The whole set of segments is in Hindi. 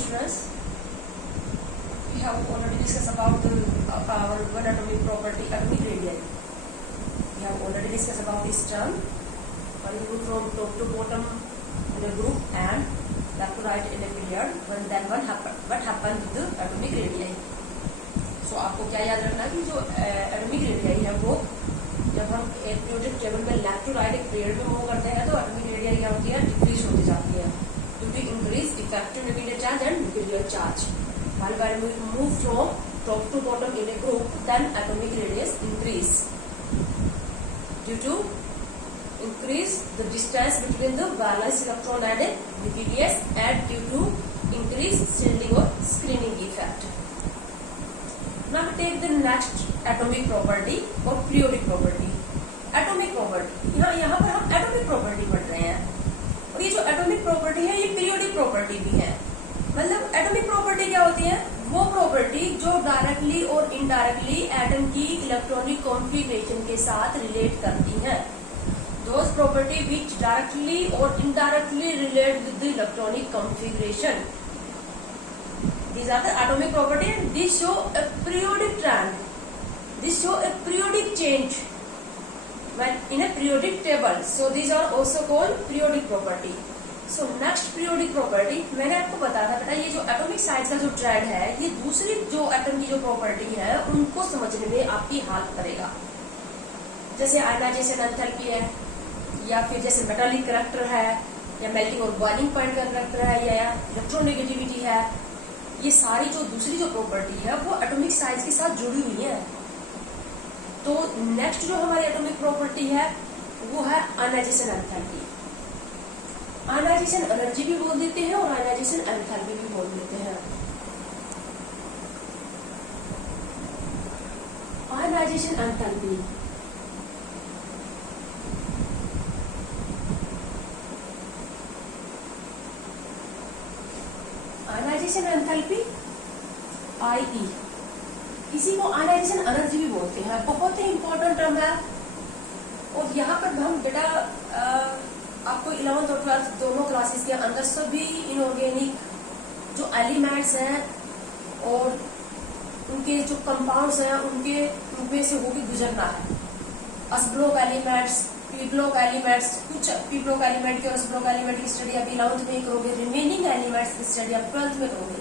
students, we have already discussed about our one atomic property, atomic radii. We have already discussed about this term. When you move from top to bottom in a group and left to right in a period, what happened to the atomic radii? So आपको क्या याद रखना कि जो atomic radii है वो जब हम एक पीरियोडिक टेबल में लेफ्ट टू राइट एक पीरियड में मूव करते हैं तो atomic radii क्या होती है, डिक्रीज होती जाती है due to increase effective nuclear charge and nuclear charge. While we move from top to bottom in a group, then atomic radius increase due to increase the distance between the valence electron and a nucleus and due to increase shielding or screening effect. Now we take the next atomic property or periodic property. Atomic property, यहाँ पर हम atomic property पढ़ रहे हैं और ये जो atomic property है ये periodic property भी है. मतलब atomic property क्या होती है, वो property जो डायरेक्टली और इनडायरेक्टली एटम की इलेक्ट्रॉनिक कॉन्फ़िगरेशन के साथ रिलेट करती हैं. Those property which directly or indirectly relate with the electronic configuration. These are the atomic property and these show a periodic trend. These show a periodic change when in a periodic table. So these are also called periodic property. So next periodic property, मैंने आपको बताया था बेटा ये जो एटॉमिक साइज का जो ट्रेंड है ये दूसरी जो एटम की जो प्रॉपर्टी है उनको समझने में आपकी हेल्प करेगा. जैसे आयनाइजेशन एंथैल्पी है या फिर जैसे मेटालिक करैक्टर है या मेल्टिंग और बॉइलिंग पॉइंट का करैक्टर है या इलेक्ट्रोनेगेटिविटी है, ये सारी जो दूसरी जो प्रॉपर्टी है वो एटॉमिक साइज के साथ जुड़ी हुई है. तो नेक्स्ट जो हमारी एटॉमिक प्रॉपर्टी है वो है आयनाइजेशन एंथैल्पी. आयनाइजेशन एनर्जी भी बोल देते हैं और आयनाइजेशन एंथैल्पी भी बोल देते हैं. Ionization enthalpy ionization enthalpy IE, इसी को आयनाइजेशन एनर्जी भी बोलते हैं. बहुत ही इंपॉर्टेंट टर्म है और यहाँ पर हम बेटा आपको 11th और 12th दोनों क्लासेस के अंदर सभी इनऑर्गेनिक जो एलिमेंट्स हैं और उनके जो कंपाउंड्स हैं उनमें से होकर गुजरना है. S block elements, p block elements, कुछ पी ब्लॉक एलिमेंट की और एस ब्लॉक एलिमेंट की स्टडी आप 11th में करोगे, रिमेनिंग एलिमेंट्स की स्टडी आप 12th में करोगे.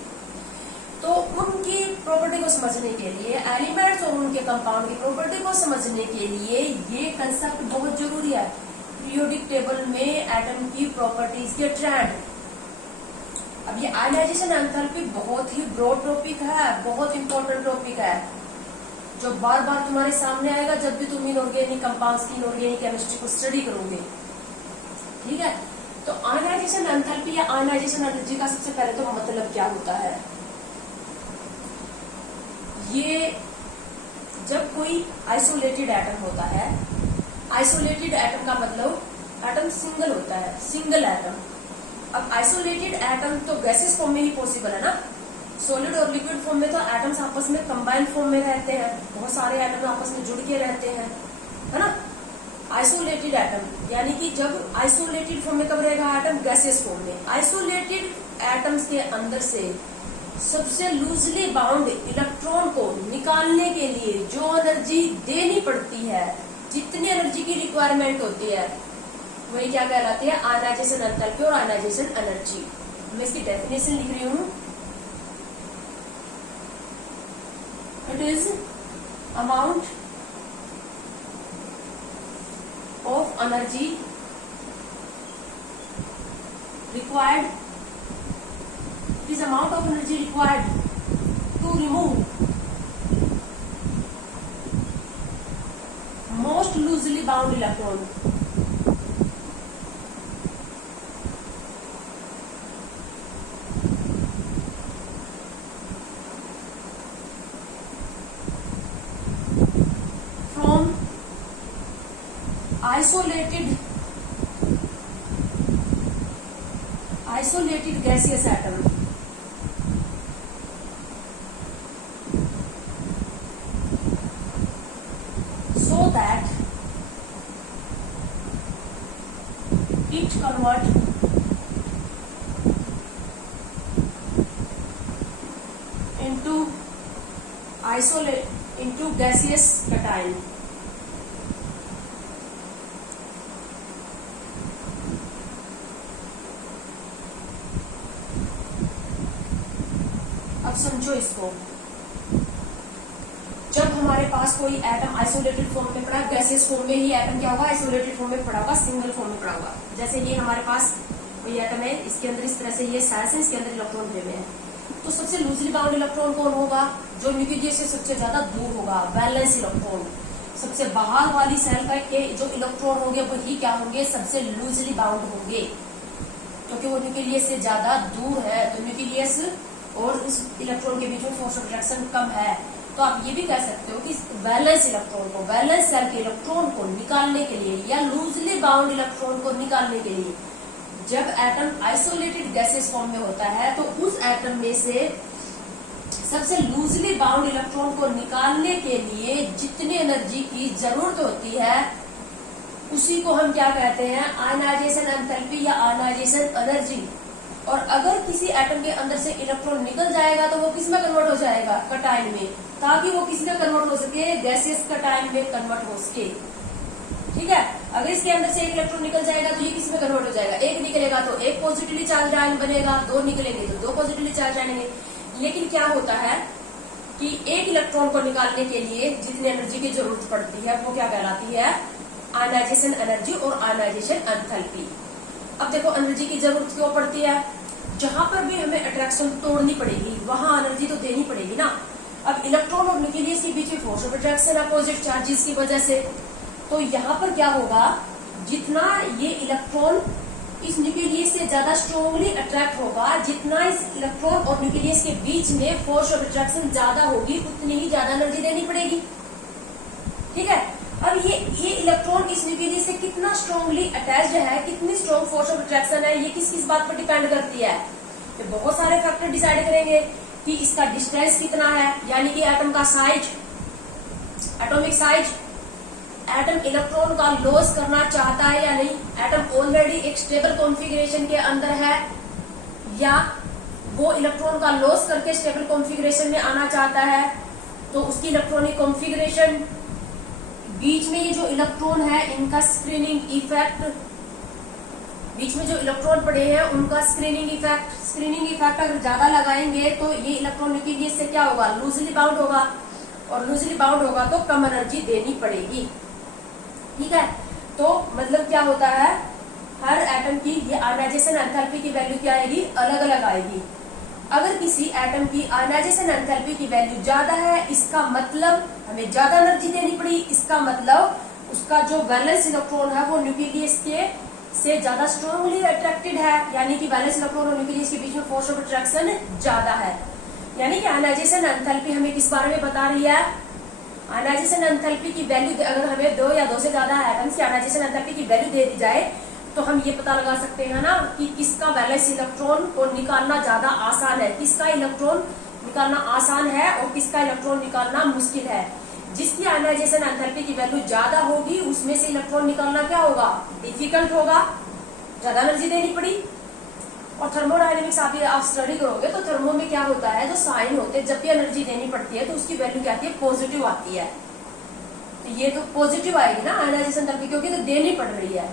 तो उनकी प्रॉपर्टी को समझने के लिए, एलिमेंट्स और उनके कंपाउंड की प्रॉपर्टी को समझने के लिए ये कंसेप्ट बहुत जरूरी है. पीरियोडिक टेबल में एटम की प्रॉपर्टीज के ट्रेंड. अब ये आयनाइजेशन एंथैल्पी बहुत ही ब्रॉड टॉपिक है, बहुत इंपॉर्टेंट टॉपिक है जो बार बार तुम्हारे सामने आएगा जब भी तुम इनऑर्गेनिक कंपाउंड्स की इनऑर्गेनिक केमिस्ट्री को स्टडी करोगे. ठीक है, तो आयनाइजेशन एंथैल्पी या आयनाइजेशन एनर्जी का सबसे पहले तो मतलब क्या होता है. ये जब कोई आइसोलेटेड एटम होता है, आइसोलेटेड एटम का मतलब एटम सिंगल होता है, सिंगल एटम. अब आइसोलेटेड एटम तो गैसेस फॉर्म में ही पॉसिबल है ना. सॉलिड और लिक्विड फॉर्म में तो एटम्स आपस में कंबाइंड फॉर्म में रहते हैं, बहुत सारे एटम आपस में जुड़ के रहते हैं, है ना. आइसोलेटेड एटम यानी कि जब आइसोलेटेड फॉर्म में कब रहेगा एटम, गैसेस फॉर्म में. आइसोलेटेड एटम्स के अंदर से सबसे लूजली बाउंड इलेक्ट्रॉन को निकालने के लिए जो एनर्जी देनी पड़ती है, जितनी एनर्जी की रिक्वायरमेंट होती है, वही क्या कहलाती है, आयनाइजेशन एंथैल्पी और आयनाइजेशन एनर्जी. मैं इसकी डेफिनेशन लिख रही हूं. It is amount of energy required, it is amount of energy required to remove most loosely bound electron from isolated gaseous atom. So that it convert isolate into gaseous cation. अब समझो इसको, जब हमारे पास कोई एटम आइसोलेटेड फॉर्म में पड़ा, गैसियस फॉर्म में ही एटम क्या होगा, आइसोलेटेड फॉर्म में पड़ा होगा, सिंगल फॉर्म में पड़ा होगा। जैसे ये हमारे पास कोई एटम है, इसके अंदर इस तरह से ये साइज है, इसके अंदर इलेक्ट्रॉन भरे हुए हैं, तो सबसे लूजली बाउंड इलेक्ट्रॉन कौन होगा, जो न्यूक्लियस से सबसे ज्यादा दूर होगा, वैलेंस इलेक्ट्रॉन। सबसे बाहर वाली सेल का के जो इलेक्ट्रॉन होंगे वही क्या होंगे, सबसे लूजली बाउंड होंगे, क्योंकि वो न्यूक्लियस से ज्यादा दूर है, तो न्यूक्लियस और इस इलेक्ट्रॉन के बीच में फोर्स ऑफ अट्रैक्शन कम है। तो आप ये भी कह सकते हो कि वैलेंस इलेक्ट्रॉन को, वैलेंस सेल के इलेक्ट्रॉन को निकालने के लिए या लूजली बाउंड इलेक्ट्रॉन को निकालने के लिए, जब एटम आइसोलेटेड गैसेस फॉर्म में होता है तो उस एटम में से सबसे लूजली बाउंड इलेक्ट्रॉन को निकालने के लिए जितनी एनर्जी की जरूरत होती है उसी को हम क्या कहते हैं, आयनाइजेशन एंथैल्पी या आयनाइजेशन एनर्जी। और अगर किसी एटम के अंदर से इलेक्ट्रॉन निकल जाएगा तो वो किस में कन्वर्ट हो जाएगा, कैटायन में, ताकि वो किस में कन्वर्ट हो सके, गैसियस कैटायन में कन्वर्ट हो सके। ठीक है, अगर इसके अंदर से एक इलेक्ट्रॉन निकल जाएगा तो ये किस में कन्वर्ट हो जाएगा, एक निकलेगा तो एक पॉजिटिवली चार्ज आयन बनेगा, दो निकलेंगे तो दो पॉजिटिवली चार्ज आएंगे। लेकिन क्या होता है कि एक इलेक्ट्रॉन को निकालने के लिए जितनी एनर्जी की जरूरत पड़ती है वो क्या कहलाती है, आयनाइजेशन एनर्जी और आयनाइजेशन एंथैल्पी। अब देखो एनर्जी की जरूरत क्यों पड़ती है, जहां पर भी हमें अट्रैक्शन तोड़नी पड़ेगी वहां एनर्जी तो देनी पड़ेगी ना। अब इलेक्ट्रॉन और न्यूक्लियस के बीच में force of attraction opposite charges की वजह से, तो यहाँ पर क्या होगा, जितना ये इलेक्ट्रॉन इस न्यूक्लियस से ज्यादा स्ट्रॉन्गली अट्रैक्ट होगा, जितना इस इलेक्ट्रॉन और न्यूक्लियस के बीच में फोर्स ऑफ अट्रैक्शन ज्यादा होगी, उतनी ही ज्यादा एनर्जी देनी पड़ेगी। ठीक है, अब ये इलेक्ट्रॉन इस न्यूक्लियस से कितना स्ट्रॉन्गली अटैच्ड है, कितनी स्ट्रॉन्ग फोर्स ऑफ अट्रैक्शन है, ये किस किस बात पर डिपेंड करती है, तो बहुत सारे फैक्टर डिसाइड करेंगे कि इसका डिस्टेंस कितना है, यानी कि एटम का size, atomic size, atom electron का लॉस करना चाहता है या नहीं, एटम ऑलरेडी एक स्टेबल कॉन्फ़िगरेशन के अंदर है या वो इलेक्ट्रॉन का लॉस करके स्टेबल कॉन्फ़िगरेशन में आना चाहता है, तो उसकी इलेक्ट्रॉनिक कॉन्फ़िगरेशन, बीच में ये जो इलेक्ट्रॉन है इनका स्क्रीनिंग इफेक्ट, बीच में जो इलेक्ट्रॉन पड़े हैं उनका स्क्रीनिंग इफेक्ट अगर ज्यादा लगाएंगे तो ये इलेक्ट्रॉन न्यूक्लियस से क्या होगा, लूजली बाउंड होगा, और लूजली बाउंड होगा तो कम एनर्जी देनी पड़ेगी। ठीक है, तो मतलब क्या होता है, हर एटम की ये आयनाइजेशन एंथैल्पी की वैल्यू क्या आएगी, अलग अलग आएगी। अगर किसी एटम की आयनाइजेशन एंथैल्पी की वैल्यू ज्यादा है, इसका मतलब हमें ज्यादा एनर्जी देनी पड़ी, इसका मतलब उसका जो वैलेंस इलेक्ट्रॉन है वो न्यूक्लियस के से ज्यादा स्ट्रॉन्गली अट्रैक्टेड है, यानी कि वैलेंस इलेक्ट्रॉन और न्यूक्लियस के बीच में फोर्स ऑफ अट्रैक्शन ज्यादा है। यानी कि आयनाइजेशन एंथैल्पी हमें किस बारे में बता रही है, आयनाइजेशन एंथैल्पी की वैल्यू अगर हमें दो या दो से ज्यादा एटम्स की आयनाइजेशन एंथैल्पी की वैल्यू दे दी जाए तो हम ये पता लगा सकते हैं ना कि किसका वैलेंस इलेक्ट्रॉन को निकालना ज्यादा आसान है, किसका इलेक्ट्रॉन निकालना आसान है और किसका इलेक्ट्रॉन निकालना मुश्किल है। जिसकी आयनाइजेशन एंथैल्पी की वैल्यू ज्यादा होगी उसमें से इलेक्ट्रॉन निकालना क्या होगा, डिफिकल्ट होगा, ज्यादा एनर्जी देनी पड़ी। और थर्मोडायनेमिक्स आप स्टडी करोगे तो थर्मो में क्या होता है, जो साइन होते हैं जब भी एनर्जी देनी पड़ती है तो उसकी वैल्यू क्या आती है, पॉजिटिव आती है। तो ये तो पॉजिटिव आएगी ना आयनाइजेशन एंथैल्पी, क्योंकि तो देनी पड़ रही है।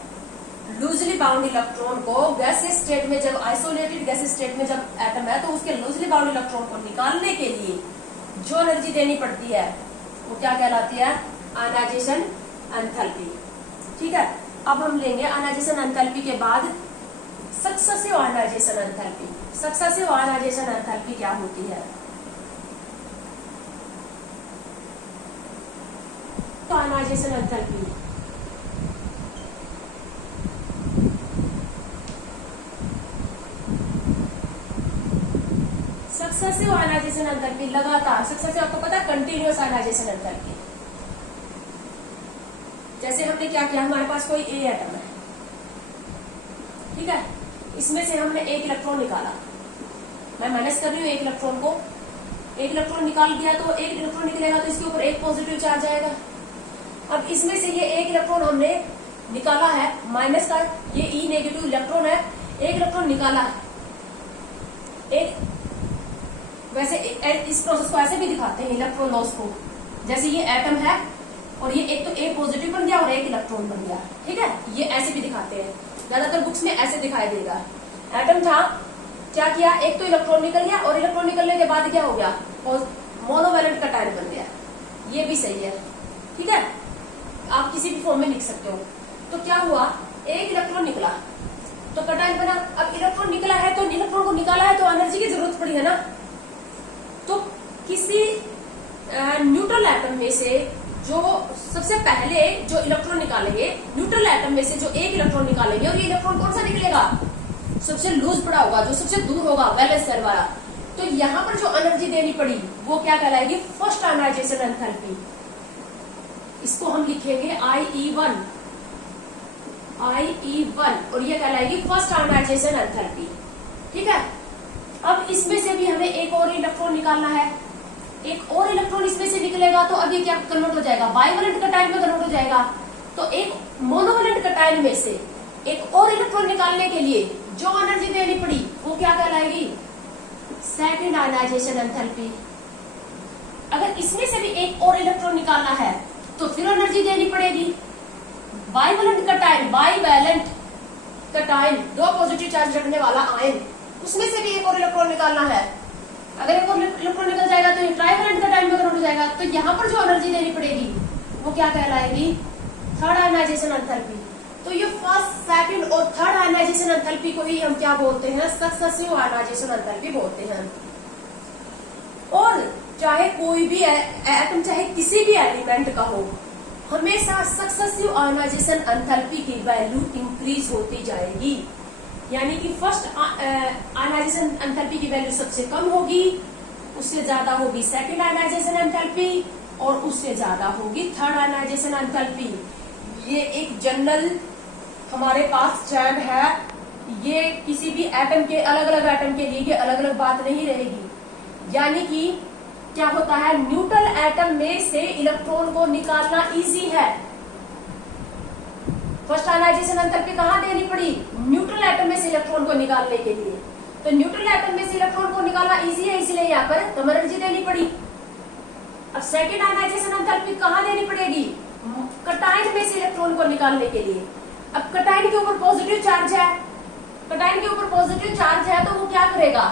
लूजली बाउंड इलेक्ट्रॉन को गैसियस स्टेट में, जब आइसोलेटेड गैसियस स्टेट में जब एटम है तो उसके लूजली बाउंड इलेक्ट्रॉन को निकालने के लिए जो एनर्जी देनी पड़ती है वो क्या कहलाती है, आयनाइजेशन एंथैल्पी। ठीक है, अब हम लेंगे आयनाइजेशन एंथैल्पी के बाद successive ionization enthalpy. Successive ionization enthalpy क्या होती है, तो ionization enthalpy successive ionization enthalpy लगातार, सक्सेसिव आपको पता है कंटिन्यूअस आयनाइजेशन एंथैल्पी। जैसे हमने क्या किया, हमारे पास कोई ए एटम है, ठीक है, इसमें से हमने एक इलेक्ट्रॉन निकाला, मैं माइनस कर रही हूँ एक इलेक्ट्रॉन को, एक इलेक्ट्रॉन निकाल दिया तो एक इलेक्ट्रॉन निकलेगा तो इसके ऊपर एक पॉजिटिव चार्ज आएगा। अब इसमें से ये एक इलेक्ट्रॉन हमने निकाला है, माइनस का ये ई नेगेटिव इलेक्ट्रॉन है, एक इलेक्ट्रॉन निकाला है, एक वैसे इस प्रोसेस को ऐसे भी दिखाते हैं इलेक्ट्रॉन लॉस को, जैसे ये एटम है और ये एक तो ए पॉजिटिव बन गया और एक इलेक्ट्रॉन बन गया, ठीक है, ये ऐसे भी दिखाते हैं, ज्यादातर बुक्स में ऐसे दिखाई देगा। एटम था, क्या किया, एक तो इलेक्ट्रॉन निकल गया और इलेक्ट्रॉन निकलने के बाद क्या हो गया, मोनोवैलेंट कटायन बन गया, ये भी सही है, ठीक है, आप किसी भी फॉर्म में लिख सकते हो। तो क्या हुआ, एक इलेक्ट्रॉन निकला तो कटायन बना। अब इलेक्ट्रॉन निकला है तो इलेक्ट्रॉन को निकाला है तो एनर्जी की जरूरत पड़ी है ना, तो किसी न्यूट्रल एटम में से जो सबसे पहले जो इलेक्ट्रॉन निकालेंगे, न्यूट्रल एटम में से जो एक इलेक्ट्रॉन निकालेंगे, और ये इलेक्ट्रॉन कौन सा निकलेगा, सबसे लूज पड़ा होगा, जो सबसे दूर होगा, वैलेंस शेल वाला। तो यहाँ पर जो एनर्जी देनी पड़ी वो क्या कहलाएगी, फर्स्ट आयनाइजेशन एंथैल्पी। इसको हम लिखेंगे IE1, और ये कहलाएगी फर्स्ट आयनाइजेशन एंथैल्पी, ठीक है। अब इसमें से भी हमें एक और इलेक्ट्रॉन निकालना है, एक और इलेक्ट्रॉन इसमें से निकलेगा तो अब ये क्या कन्वर्ट हो जाएगा, बाइवैलेंट कटायन में कन्वर्ट हो जाएगा। तो एक मोनोवैलेंट कटायन में से एक और इलेक्ट्रॉन निकालने के लिए जो एनर्जी देनी पड़ी वो क्या कहलाएगी, सेकंड आयनाइजेशन एंथैल्पी। अगर इसमें से भी एक और इलेक्ट्रॉन निकालना है तो फिर एनर्जी देनी पड़ेगी, बाइवैलेंट कटायन, दो पॉजिटिव चार्ज रखने वाला आयन, उसमें से भी एक और इलेक्ट्रॉन निकालना है। अगर एक और इलेक्ट्रॉन निकल जाएगा तो ट्राइवैलेंट कटायन में कन्वर्ट हो जाएगा। तो यहाँ पर जो एनर्जी देनी पड़ेगी वो क्या कहलाएगी, थर्ड आयनाइजेशन एंथैल्पी। तो ये फर्स्ट, सेकंड और थर्ड आयनाइजेशन एंथैल्पी को ही हम क्या बोलते हैं, सक्सेसिव आयनाइजेशन एंथैल्पी बोलते हैं। और चाहे कोई भी एटम, चाहे किसी भी एलिमेंट का हो, हमेशा सक्सेसिव आयनाइजेशन एंथैल्पी की वैल्यू इंक्रीज होती जाएगी। यानी कि फर्स्ट आयनाइजेशन एंथैल्पी की वैल्यू सबसे कम होगी, उससे ज्यादा होगी सेकंड आयनाइजेशन एंथैल्पी, और उससे ज्यादा होगी थर्ड आयनाइजेशन एंथैल्पी। ये एक जनरल हमारे पास स्टैंड है, ये किसी भी एटम के, अलग अलग एटम के लिए ये अलग अलग बात नहीं रहेगी। यानी कि क्या होता है, न्यूट्रल एटम में से इलेक्ट्रॉन को निकालना इजी है। फर्स्ट आयनाइजेशन एंथैल्पी कहाँ देनी पड़ी, न्यूट्रल एटम में से इलेक्ट्रॉन को निकालने के लिए। तो न्यूट्रल एटम में से इलेक्ट्रॉन को निकालना इजी है, इसलिए यहाँ पर कम एनर्जी देनी पड़ी। अब सेकंड आयनाइजेशन एंथैल्पी कहाँ देनी पड़ेगी, कटायन में से इलेक्ट्रॉन को निकालने के लिए। अब कटायन के ऊपर पॉजिटिव चार्ज है, कटायन के ऊपर पॉजिटिव चार्ज है, तो वो क्या करेगा,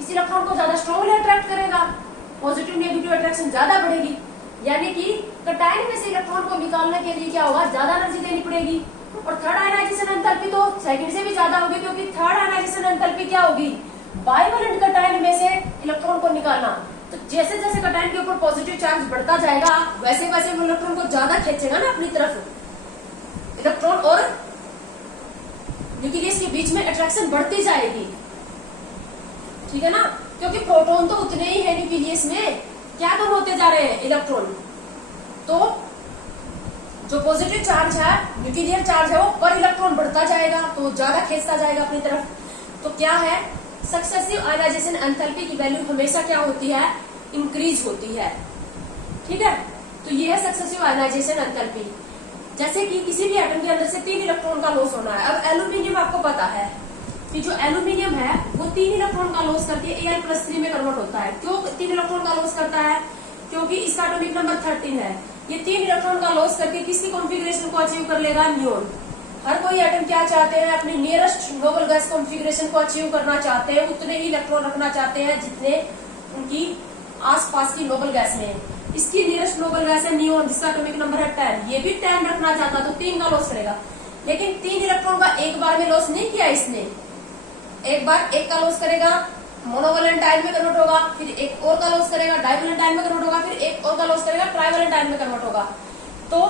इस इलेक्ट्रॉन को ज्यादा स्ट्रॉन्गली अट्रैक्ट करेगा, पॉजिटिव नेगेटिव अट्रैक्शन ज्यादा बढ़ेगी। यानी कि कटायन में से इलेक्ट्रॉन को निकालने के लिए क्या होगा, ज्यादा एनर्जी देनी पड़ेगी। और थर्ड आयनाइजेशन एंथैल्पी तो सेकंड से भी ज्यादा होगी, क्योंकि थर्ड आयनाइजेशन एंथैल्पी क्या होगी, बाइवैलेंट कटायन में से इलेक्ट्रॉन को निकालना। तो जैसे जैसे कटायन के ऊपर पॉजिटिव चार्ज बढ़ता जाएगा, वैसे वैसे वो इलेक्ट्रॉन को ज्यादा खींचेगा ना अपनी तरफ। इलेक्ट्रॉन और न्यूक्लियस के बीच में अट्रैक्शन बढ़ती जाएगी, ठीक है ना, क्योंकि प्रोटॉन तो उतने ही है न्यूक्लियस में, क्या कम होते जा रहे हैं, इलेक्ट्रॉन। तो जो पॉजिटिव चार्ज है, न्यूक्लियर चार्ज है, वो पर इलेक्ट्रॉन बढ़ता जाएगा, तो ज्यादा खींचता जाएगा अपनी तरफ। तो क्या है, सक्सेसिव आयनाइजेशन एंथैल्पी की वैल्यू हमेशा क्या होती है, इंक्रीज होती है, ठीक है। तो ये है सक्सेसिव आयनाइजेशन एंथैल्पी। जैसे कि किसी भी एटम के अंदर से 3 इलेक्ट्रॉन का लॉस होना है। अब एल्यूमिनियम आपको पता है कि जो एल्यूमिनियम है वो 3 इलेक्ट्रॉन का लॉस करके Al+3 में कन्वर्ट होता है। क्यों 3 इलेक्ट्रॉन का लॉस करता है, क्योंकि इसका एटॉमिक नंबर 13 है। ये 3 इलेक्ट्रॉन का लॉस करके किसकी कॉन्फ़िगरेशन को अचीव कर लेगा, नियोन। हर कोई एटम क्या चाहते हैं, अपने नियरेस्ट नोबल गैस कॉन्फ़िगरेशन को अचीव करना चाहते हैं, उतने ही इलेक्ट्रॉन रखना चाहते हैं जितने उनकी आसपास की नोबल गैस में। इसकी नियरेस्ट नोबल गैस है नियोन, जिसका एटॉमिक नंबर है 10। ये भी 10 रखना चाहता, तो 3 का लॉस करेगा। लेकिन 3 इलेक्ट्रॉन का एक बार में लॉस नहीं किया इसने, एक बार एक का लॉस करेगा, मोनोवैलेंट आयन में कन्वर्ट होगा, फिर एक और का लॉस करेगा, डाइवैलेंट आयन में कन्वर्ट होगा, फिर एक और का लॉस करेगा, ट्राइवैलेंट आयन में कन्वर्ट होगा। तो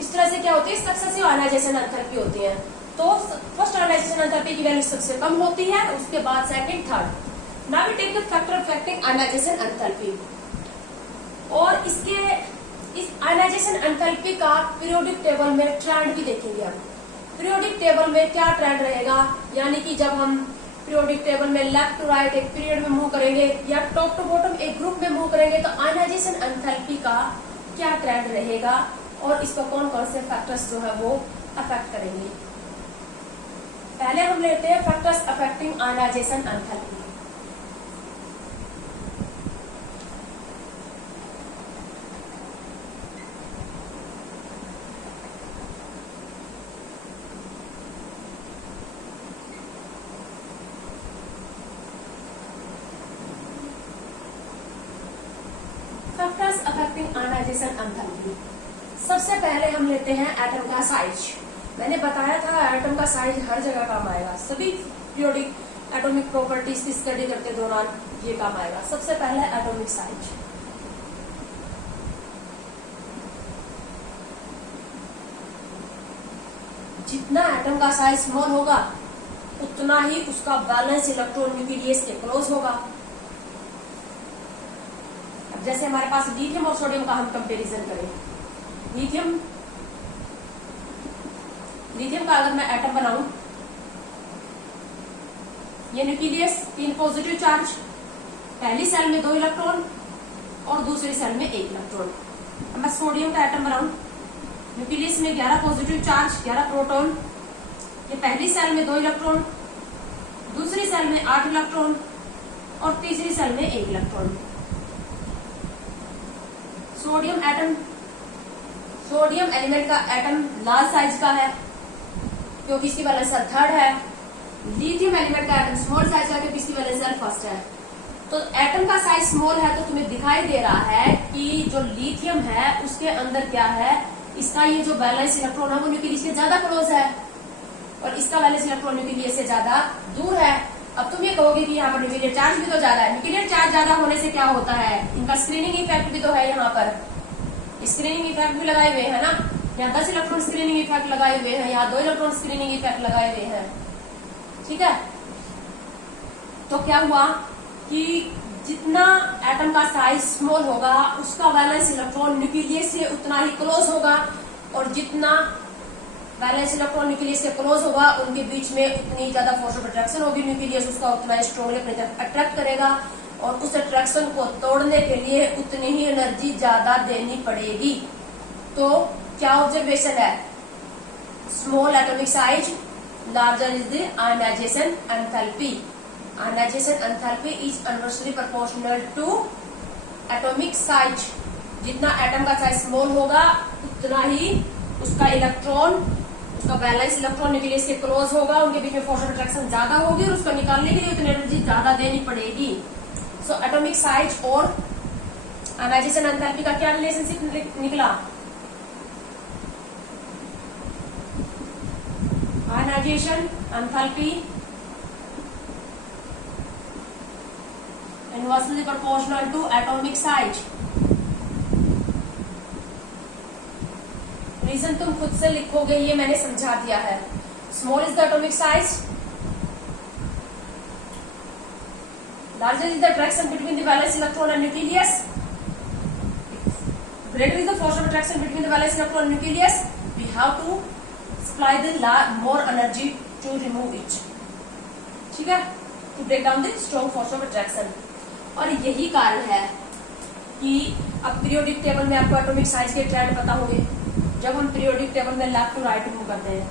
इस तरह से क्या होती है, सक्सेसिव आयनाइजेशन एंथैल्पी होती है। तो फर्स्ट आयनाइजेशन एंथैल्पी की वैल्यू सबसे कम होती है, उसके बाद second, third. Now we take the factor affecting ionisation enthalpy. और इसके इस आयनाइजेशन एंथैल्पी का पीरियोडिक टेबल में ट्रेंड भी देखेंगे हम। पीरियोडिक टेबल में क्या ट्रेंड रहेगा, यानी कि जब हम पीरियोडिक टेबल में लेफ्ट टू राइट एक पीरियड में मूव करेंगे या टॉप टू बॉटम एक ग्रुप में मूव करेंगे, तो आयनाइजेशन एंथैल्पी का क्या ट्रेंड रहेगा और इसको कौन कौन से फैक्टर्स जो है वो अफेक्ट करेंगे। पहले हम लेते हैं factors affecting ionisation enthalpy. Affecting ionisation enthalpy. सबसे पहले हम लेते हैं एटम का साइज। मैंने बताया था एटम का साइज हर जगह काम आएगा, सभी पीरियोडिक एटॉमिक प्रॉपर्टीज की स्टडी करते दौरान ये काम आएगा। सबसे पहले एटॉमिक साइज। जितना एटम का साइज स्मॉल होगा उतना ही उसका बैलेंस इलेक्ट्रॉन न्यूक्लियस के क्लोज होगा। अब जैसे हमारे पास लिथियम और सोडियम का हम कंपैरिजन करें, लिथियम का अगर मैं एटम बनाऊं, ये न्यूक्लियस 3 पॉजिटिव चार्ज, पहली सेल में 2 इलेक्ट्रॉन और दूसरी सेल में 1 इलेक्ट्रॉन। अब मैं सोडियम का एटम बनाऊं, न्यूक्लियस में 11 पॉजिटिव चार्ज, 11 प्रोटॉन, ये पहली सेल में 2 इलेक्ट्रॉन, दूसरी सेल में 8 इलेक्ट्रॉन और तीसरी सेल में 1 इलेक्ट्रॉन। सोडियम एलिमेंट का एटम लार्ज साइज का है क्योंकि इसकी वैलेंस सेल 3rd है। लिथियम एलिमेंट का एटम स्मॉल साइज का क्योंकि इसकी वैलेंस सेल 1st है। तो एटम का साइज स्मॉल है तो तुम्हें दिखाई दे रहा है कि जो लिथियम है उसके अंदर क्या है, इसका ये जो बैलेंस इलेक्ट्रॉन है वो न्यूक्लियस से ज्यादा क्लोज है और इसका बैलेंस इलेक्ट्रॉन न्यूक्लियस से ज्यादा दूर है। अब तुम ये कहोगे कि यहाँ पर न्यूक्लियर चार्ज भी तो ज्यादा है। न्यूक्लियर चार्ज ज्यादा होने से क्या होता है, इनका स्क्रीनिंग इफेक्ट भी तो है। यहाँ पर स्क्रीनिंग इफेक्ट भी लगाए हुए है ना, यहाँ 10 इलेक्ट्रॉन स्क्रीनिंग इफेक्ट लगाए हुए हैं, यहाँ 2 इलेक्ट्रॉन स्क्रीनिंग इफेक्ट लगाए हुए हैं। ठीक है, तो क्या हुआ कि जितना एटम का साइज स्मॉल होगा उसका वैलेंस इलेक्ट्रॉन न्यूक्लियस से उतना ही क्लोज होगा और जितना वैलेंस इलेक्ट्रॉन न्यूक्लियस के क्लोज होगा उनके बीच में उतनी ज्यादा फोर्स ऑफ अट्रैक्शन होगी, न्यूक्लियस उसका उतना स्ट्रॉन्गली अपनी तरफ अट्रैक्ट करेगा और उस अट्रैक्शन को तोड़ने के लिए उतनी ही एनर्जी ज्यादा देनी पड़ेगी। तो क्या ऑब्जर्वेशन है, small atomic size, larger is the ionisation enthalpy. Ionization enthalpy is inversely proportional to atomic size. जितना एटम का साइज स्मॉल होगा उतना ही उसका इलेक्ट्रॉन, उसका बैलेंस इलेक्ट्रॉन न्यूक्लियस के क्लोज होगा, उनके बीच में फोर्स ऑफ अट्रैक्शन ज्यादा होगी और उसको निकालने के लिए उतनी एनर्जी ज्यादा देनी पड़ेगी। सो एटॉमिक साइज और आयनाइजेशन एंथैल्पी का क्या रिलेशनशिप निकला, ionisation enthalpy inversely proportional to atomic size. Reason तुम खुद से लिखोगे, ये मैंने समझा दिया है। Small is the atomic size, larger is the attraction between the valence electron and nucleus, greater is the force of attraction between the valence electron and nucleus, we have to supply the more energy to remove it, ठीक है, to break down the strong force of attraction। और यही कारण है कि अब पीरियोडिक टेबल में आपको एटॉमिक साइज के ट्रेंड पता होंगे। जब हम पीरियोडिक टेबल में लेफ्ट टू राइट मूव करते हैं,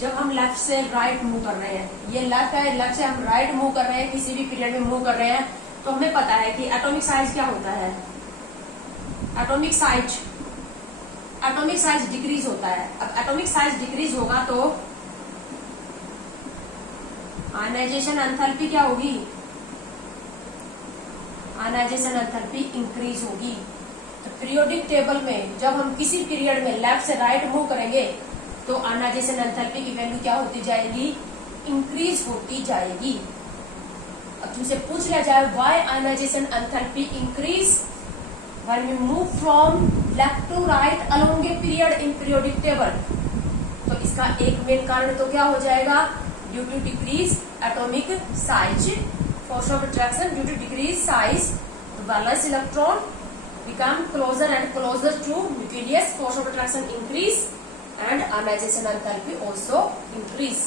जब हम लेफ्ट से राइट मूव कर रहे हैं, ये लेफ्ट है, लेफ्ट से हम राइट मूव कर रहे हैं, किसी भी पीरियड में मूव कर रहे हैं, तो हमें पता है कि एटॉमिक साइज क्या होता है, एटॉमिक साइज डिक्रीज होता है। अब एटॉमिक साइज डिक्रीज होगा तो आयनाइजेशन एंथैल्पी क्या होगी, आयनाइजेशन एंथैल्पी इंक्रीज होगी। तो पीरियोडिक टेबल में जब हम किसी पीरियड में लेफ्ट से राइट मूव करेंगे तो आयनाइजेशन एंथैल्पी की वैल्यू क्या होती जाएगी, इंक्रीज होती जाएगी। अब तुमसे पूछ लिया जाए why ionisation enthalpy increase when we move from left to right along a period in periodic table, तो इसका एक मेन कारण तो क्या हो जाएगा, due to decrease atomic size, force of attraction due to decreased size, the valence electron become closer and closer to nucleus, force of attraction increase and ionization enthalpy also increase।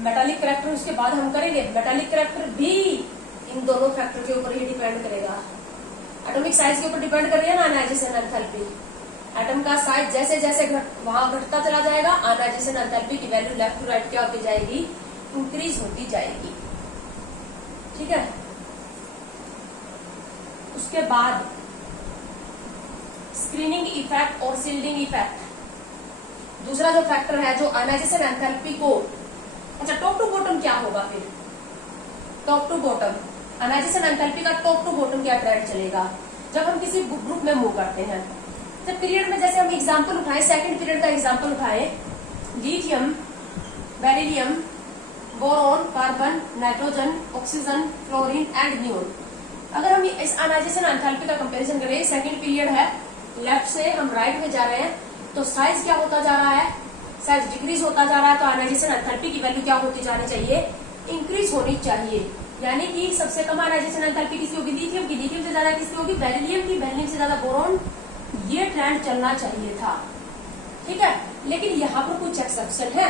Metallic character उसके बाद हम करेंगे, मेटालिक करैक्टर भी इन दोनों फैक्टर के ऊपर ही डिपेंड करेगा। एटॉमिक साइज के ऊपर डिपेंड कर रही है ना आयनाइजेशन एंथैल्पी। एटम का साइज जैसे जैसे वहां घटता चला जाएगा, आयनाइजेशन एंथैल्पी की वैल्यू लेफ्ट टू राइट क्या होती जाएगी, इंक्रीज होती जाएगी। ठीक है, उसके बाद स्क्रीनिंग इफेक्ट और सील्डिंग इफेक्ट, दूसरा जो फैक्टर है जो आयनाइजेशन एंथैल्पी को, अच्छा टॉप टू बॉटम क्या होगा फिर, top to bottom ionisation enthalpy का टॉप टू बॉटम क्या ट्रेंड चलेगा, जब हम किसी ग्रुप में मूव करते हैं, तो पीरियड में जैसे हम एग्जांपल उठाएं, सेकंड पीरियड का एग्जांपल उठाएं, lithium, beryllium, boron, carbon, nitrogen, oxygen, chlorine and neon. अगर हम इस आयनाइजेशन एंथैल्पी का कंपैरिजन करें, सेकंड पीरियड है, लेफ्ट से हम राइट में जा रहे हैं, तो साइज क्या होता जा रहा है, साइज डिक्रीज होता जा रहा है, तो आयनाइजेशन एंथैल्पी की वैल्यू क्या होती जानी चाहिए, इंक्रीज होनी चाहिए। यानी कि सबसे कम आयनाइजेशन एंथैल्पी किसकी होगी, लिथियम की, लिथियम से ज्यादा किसकी होगी, बेरिलियम की, बेरिलियम से ज्यादा बोरॉन। ये ट्रेंड चलना चाहिए था, ठीक है। लेकिन यहाँ पर कुछ एक्सेप्शन है,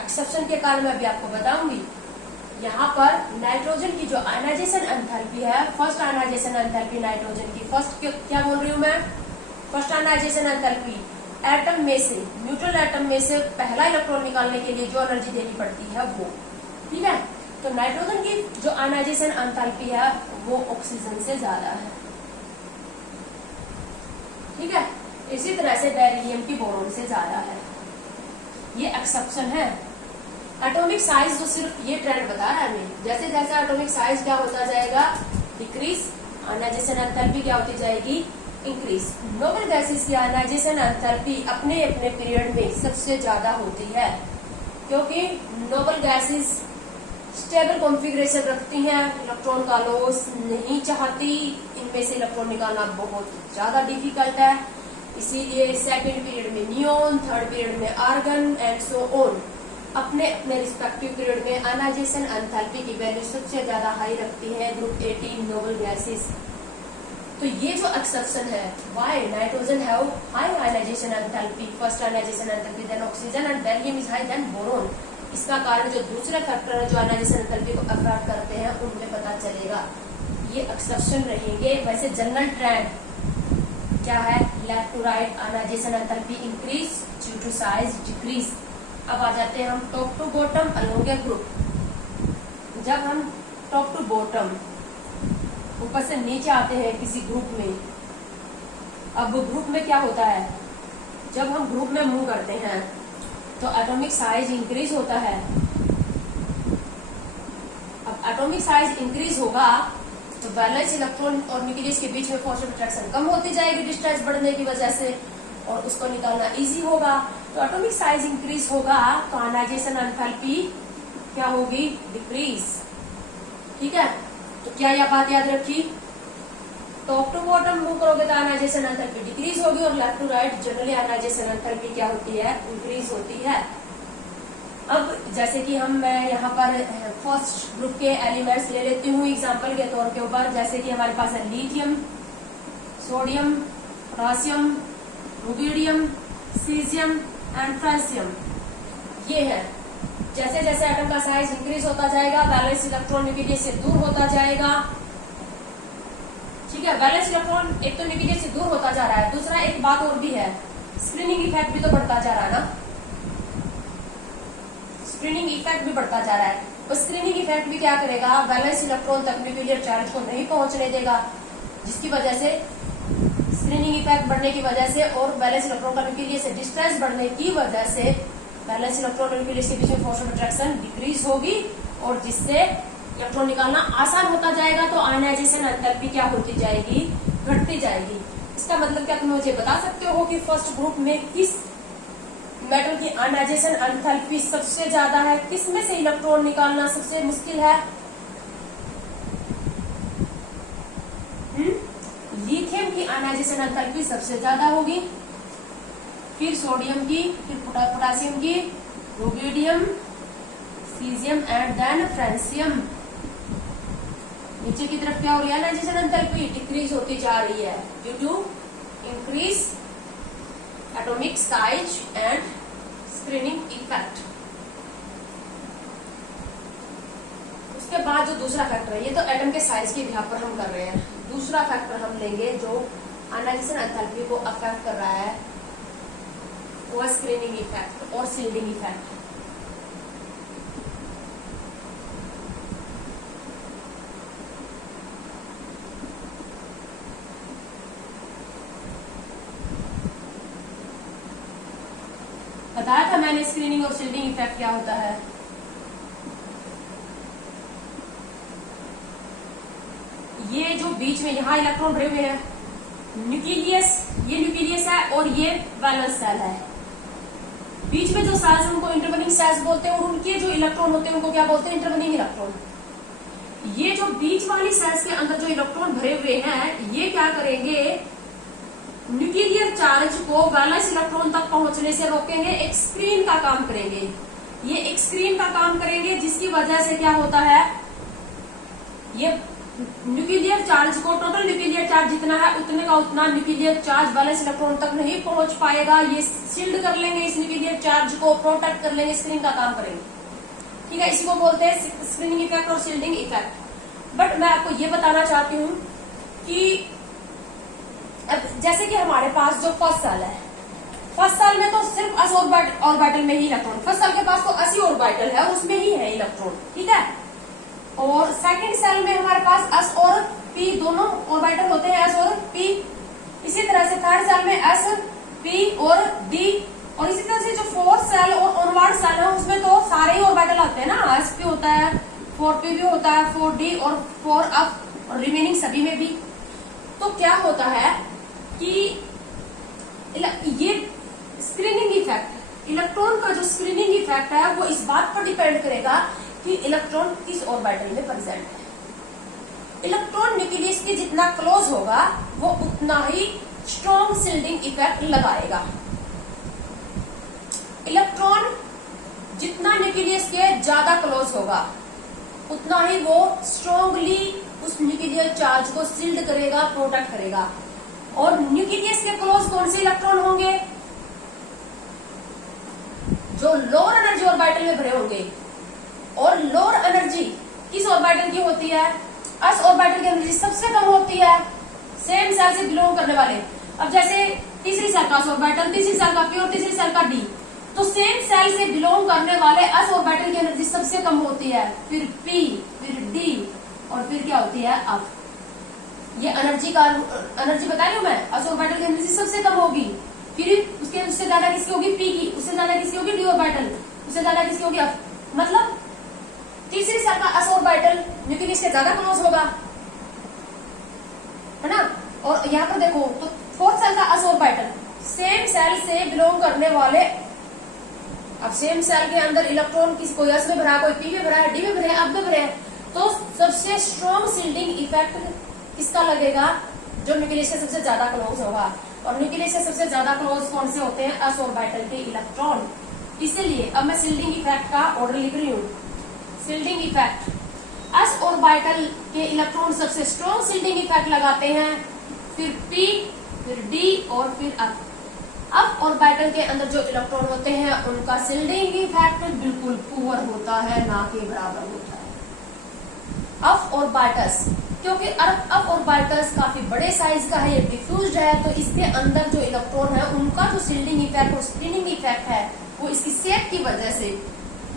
एक्सेप्शन के कारण मैं अभी आपको बताऊंगी। यहाँ पर नाइट्रोजन की जो आयनाइजेशन एंथैल्पी है, फर्स्ट आयनाइजेशन एंथैल्पी नाइट्रोजन की, फर्स्ट क्या बोल रही हूँ मैं, फर्स्ट आयनाइजेशन एंथैल्पी, एटम में से, न्यूट्रल एटम में से पहला इलेक्ट्रॉन निकालने के लिए जो एनर्जी देनी पड़ती है वो, ठीक है। तो नाइट्रोजन की जो आयनाइजेशन एंथैल्पी है वो ऑक्सीजन से ज्यादा है, ठीक है। इसी तरह से बेरिलियम की बोरॉन से ज्यादा है, ये एक्सेप्शन है। एटॉमिक साइज तो सिर्फ ये ट्रेंड बता रहा है हमें, जैसे जैसे एटॉमिक साइज क्या होता जाएगा, डिक्रीज, आयनाइजेशन एंथैल्पी क्या होती जाएगी, इंक्रीज। नोबल गैसेस की आयनाइजेशन एंथैल्पी अपने अपने पीरियड में सबसे ज्यादा होती है, क्योंकि नोबल गैसेस स्टेबल कॉन्फ़िगरेशन रखती हैं, इलेक्ट्रॉन का लॉस नहीं चाहती, इनमें से इलेक्ट्रॉन निकालना बहुत ज्यादा डिफिकल्ट है। इसीलिए सेकंड पीरियड में नियोन, थर्ड पीरियड में आर्गन एंड सो ऑन अपने अपने रिस्पेक्टिव पीरियड में आयनाइजेशन एंथैल्पी की वैल्यू सबसे ज्यादा हाई रखती है ग्रुप 18 नोबल गैसेस। तो ये जो एक्सेप्शन है, why nitrogen have high ionisation enthalpy, first ionisation enthalpy, than oxygen and beryllium is high than boron. इसका कारण जो दूसरे फैक्टर है जो आयनाइजेशन एंथैल्पी को अफेक्ट करते हैं उनमें पता चलेगा, ये एक्सेप्शन रहेंगे। वैसे जनरल ट्रेंड क्या है, left to right ionisation enthalpy increase due to size decrease. अब आ जाते हैं हम top to bottom along a group. जब हम टॉप टू बॉटम ऊपर से नीचे आते हैं किसी ग्रुप में, अब ग्रुप में क्या होता है, जब हम ग्रुप में मूव करते हैं तो एटॉमिक साइज इंक्रीज होता है। अब एटॉमिक साइज इंक्रीज होगा तो वैलेंस इलेक्ट्रॉन और न्यूक्लियस के बीच में फोर्स ऑफ अट्रैक्शन कम होती जाएगी डिस्टेंस बढ़ने की वजह से, और उसको निकालना इजी होगा। तो एटॉमिक साइज इंक्रीज होगा तो आयनाइजेशन एंथैल्पी क्या होगी, डिक्रीज, ठीक है। तो क्या यह बात याद रखी, टॉप टू बॉटम मूव करोगे तो आयनाइजेशन एंथैल्पी डिक्रीज होगी, और left to right generally ionisation enthalpy क्या होती है, इंक्रीज होती है। अब जैसे कि मैं यहाँ पर फर्स्ट ग्रुप के एलिमेंट्स ले लेती हूँ एग्जांपल के तौर के ऊपर, जैसे कि हमारे पास है lithium, sodium, potassium, rubidium, caesium and francium. ये है, जैसे जैसे एटम का साइज इंक्रीज होता जाएगा वैलेंस इलेक्ट्रॉन न्यूक्लियस से दूर होता जाएगा, ठीक है। वैलेंस इलेक्ट्रॉन एक तो न्यूक्लियस से दूर होता जा रहा है, दूसरा एक बात और भी है, स्क्रीनिंग इफेक्ट भी तो बढ़ता जा रहा है ना, स्क्रीनिंग इफेक्ट भी बढ़ता जा रहा है। और स्क्रीनिंग इफेक्ट भी क्या करेगा, वैलेंस इलेक्ट्रॉन तक न्यूक्लियर चार्ज को नहीं पहुंचने देगा, जिसकी वजह से स्क्रीनिंग इफेक्ट बढ़ने की वजह से और वैलेंस इलेक्ट्रॉन का न्यूक्लियस से डिस्टेंस बढ़ने की वजह से वैलेंस इलेक्ट्रॉन और न्यूक्लियस के बीच में फोर्स ऑफ अट्रैक्शन डिक्रीज होगी, और जिससे इलेक्ट्रॉन निकालना आसान होता जाएगा। तो आयनाइजेशन एंथैल्पी क्या होती जाएगी, घटती जाएगी। इसका मतलब क्या तुम मुझे बता सकते हो कि फर्स्ट ग्रुप में किस मेटल की आयनाइजेशन एंथैल्पी सबसे ज्यादा है, किस में से इलेक्ट्रॉन निकालना सबसे मुश्किल है? लिथियम की आयनाइजेशन एंथैल्पी सबसे ज्यादा होगी, फिर सोडियम की, फिर पोटेशियम की, rubidium, caesium and then francium. नीचे की तरफ क्या हो रही है, आयनाइजेशन एंथैल्पी डिक्रीज होती जा रही है due to increase atomic size and screening effect. उसके बाद जो दूसरा फैक्टर है, ये तो एटम के साइज के बिहाफ पर हम कर रहे हैं, दूसरा फैक्टर हम लेंगे जो आयनाइजेशन एंथैल्पी को अफेक्ट कर रहा है, वो स्क्रीनिंग इफेक्ट और सील्डिंग इफेक्ट। बताया था मैंने स्क्रीनिंग और सील्डिंग इफेक्ट क्या होता है। ये जो बीच में यहाँ इलेक्ट्रॉन भरे हुए हैं, न्यूक्लियस, ये न्यूक्लियस है और ये वैलेंस सेल है। बीच में जो सेल्स हैं उनको इंटरबनिंग सेल्स बोलते हैं और उनके जो इलेक्ट्रॉन होते हैं उनको क्या बोलते हैं? इंटरबनिंग इलेक्ट्रॉन। ये जो बीच वाली सेल्स के अंदर जो इलेक्ट्रॉन भरे हुए हैं ये क्या करेंगे? न्यूक्लियर चार्ज को वैलेंस इलेक्ट्रॉन तक पहुंचने से रोकेंगे, एक स्क्रीन का काम करेंगे। ये एक स्क्रीन का काम करेंगे जिसकी वजह से क्या होता है, ये न्यूक्लियर चार्ज को, टोटल न्यूक्लियर चार्ज जितना है उतने का उतना न्यूक्लियर चार्ज वैलेंस इलेक्ट्रॉन तक नहीं पहुंच पाएगा। ये शील्ड कर लेंगे इस न्यूक्लियर चार्ज को, प्रोटेक्ट कर लेंगे, स्क्रीन का काम करेंगे। ठीक है, इसी को बोलते हैं स्क्रीनिंग इफेक्ट और शील्डिंग इफेक्ट। बट मैं आपको ये बताना चाहती हूँ कि अब जैसे कि हमारे पास जो फर्स्ट सेल है, फर्स्ट सेल में तो सिर्फ s ऑर्बिटल में ही इलेक्ट्रॉन, फर्स्ट सेल के पास तो s ही ऑर्बिटल है और उसमें ही है इलेक्ट्रॉन। ठीक है, और सेकंड सेल में हमारे पास s और p दोनों ऑर्बिटल होते हैं, s और p। इसी तरह से थर्ड सेल में s, p और d, और इसी तरह से जो फोर्थ सेल और ऑनवर्ड सेल है उसमें तो सारे ही ऑर्बिटल आते हैं ना, sp होता है, 4p भी होता है, 4d और 4f और रिमेनिंग सभी में भी। तो क्या होता है कि ये स्क्रीनिंग इफेक्ट, इलेक्ट्रॉन का जो स्क्रीनिंग इफेक्ट है वो इस बात पर डिपेंड करेगा कि इलेक्ट्रॉन किस ऑर्बिटल में प्रेजेंट है। इलेक्ट्रॉन न्यूक्लियस के जितना क्लोज होगा वो उतना ही स्ट्रॉन्ग शील्डिंग इफेक्ट लगाएगा। इलेक्ट्रॉन जितना न्यूक्लियस के ज्यादा क्लोज होगा उतना ही वो स्ट्रॉन्गली उस न्यूक्लियर चार्ज को शील्ड करेगा, प्रोटेक्ट करेगा। और न्यूक्लियस के क्लोज कौन से इलेक्ट्रॉन होंगे? जो लोअर एनर्जी ऑर्बिटल में भरे होंगे। और लोअर एनर्जी किस ऑर्बिटल की होती है? s ऑर्बिटल की एनर्जी सबसे कम होती है सेम सेल से बिलोंग करने वाले। अब जैसे तीसरी सेल का s ऑर्बिटल, तीसरी सेल का p और तीसरी सेल का d, तो सेम सेल से बिलोंग करने वाले s ऑर्बिटल की एनर्जी सबसे कम होती है, फिर p, फिर d और फिर क्या होती है f। ये एनर्जी का एनर्जी बता रही हूं मैं, s ऑर्बिटल की एनर्जी सबसे कम होगी, फिर उससे ज्यादा किसकी होगी? p की, उससे ज्यादा किसकी होगी? d ऑर्बिटल, उससे ज्यादा किसकी होगी? f। मतलब तीसरी सेल का s ऑर्बिटल न्यूक्लियस से ज्यादा क्लोज होगा, है ना। और यहाँ पर देखो तो फोर्थ सेल का s ऑर्बिटल सेम सेल से बिलोंग करने वाले, अब सेम सेल के अंदर इलेक्ट्रॉन किस, कोई s में भरा है, कोई p में भरा है, d में भरे हैं, f में भरे हैं, तो सबसे स्ट्रॉन्ग शील्डिंग इफेक्ट किसका लगेगा? जो न्यूक्लियस से सबसे ज्यादा क्लोज होगा। और न्यूक्लियस से सबसे ज्यादा क्लोज कौन से होते हैं? s ऑर्बिटल के इलेक्ट्रॉन। इसीलिए अब मैं शील्डिंग इफेक्ट का ऑर्डर लिख रही हूँ। शील्डिंग इफेक्ट, s ऑर्बिटल के इलेक्ट्रॉन सबसे स्ट्रॉन्ग शील्डिंग इफेक्ट लगाते हैं, फिर p, फिर d और फिर f। अब ऑर्बिटल के अंदर जो इलेक्ट्रॉन होते हैं उनका शील्डिंग इफेक्ट बिल्कुल पुअर होता है, ना के बराबर होता है। f ऑर्बिटल्स, क्योंकि f ऑर्बिटल्स काफी बड़े साइज का है, ये डिफ्यूज्ड है, तो इसके अंदर जो इलेक्ट्रॉन है उनका जो शील्डिंग इफेक्ट और स्क्रीनिंग इफेक्ट है वो इसकी शेप की वजह से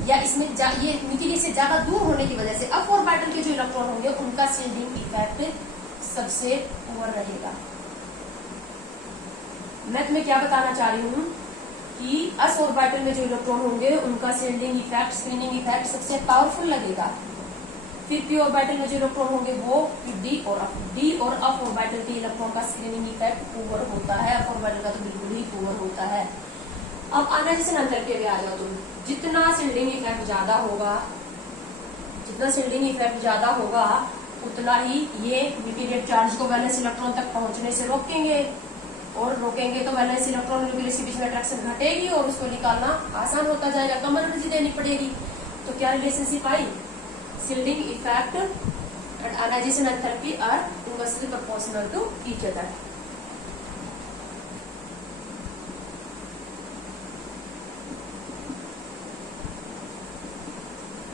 या इसमें ये न्यूक्लियस से ज्यादा दूर होने की वजह से f ऑर्बिटल के जो इलेक्ट्रॉन होंगे उनका शील्डिंग इफेक्ट सबसे पुअर रहेगा। मैं तुम्हें क्या बताना चाह रही हूँ कि s ऑर्बिटल में जो इलेक्ट्रॉन होंगे उनका शील्डिंग इफेक्ट, स्क्रीनिंग इफेक्ट सबसे पावरफुल लगेगा। फिर p ऑर्बिटल में जो इलेक्ट्रॉन होंगे वो d और f ऑर्बिटल के इलेक्ट्रॉन का स्क्रीनिंग इफेक्ट पुअर होता है, f ऑर्बिटल का तो बिल्कुल ही पुअर होता है। अब आयनाइजेशन एंथैल्पी पे आ जाओ तुम। जितना शील्डिंग इफेक्ट ज्यादा होगा, जितना शील्डिंग इफेक्ट ज्यादा होगा उतना ही ये न्यूक्लियर चार्ज को वैलेंस इलेक्ट्रॉन तक पहुंचने से रोकेंगे, और रोकेंगे तो वैलेंस इलेक्ट्रॉन न्यूक्लियस के बीच में अट्रैक्शन घटेगी और उसको निकालना आसान होता जाएगा, कम एनर्जी देनी पड़ेगी। तो क्या रिलेशनशिप आई? Shielding effect and ionisation enthalpy are inversely proportional to each other.